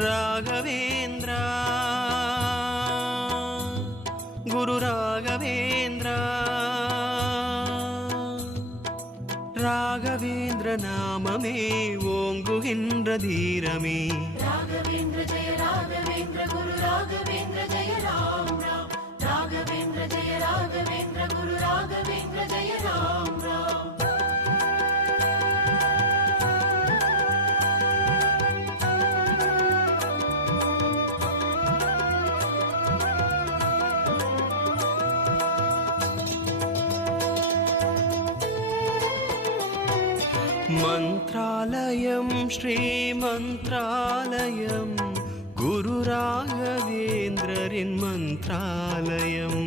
ರಾಘವೇಂದ್ರ ಗುರು ರಾಘವೇಂದ್ರ ராகவேந்திர நாமமே ஓங்குகின்ற தீரமே ராகவேந்திர ஜெய ராகவேந்திர குரு ராகவேந்திர ஜெய ராம் ராம் ராகவேந்திர ஜெய ராகவேந்திர குரு ராகவேந்திர ஜெய ராம் ராம் மந்த்ராலயம் ஸ்ரீமந்த்ராலயம் குரு ராகவேந்திரரின் மந்த்ராலயம்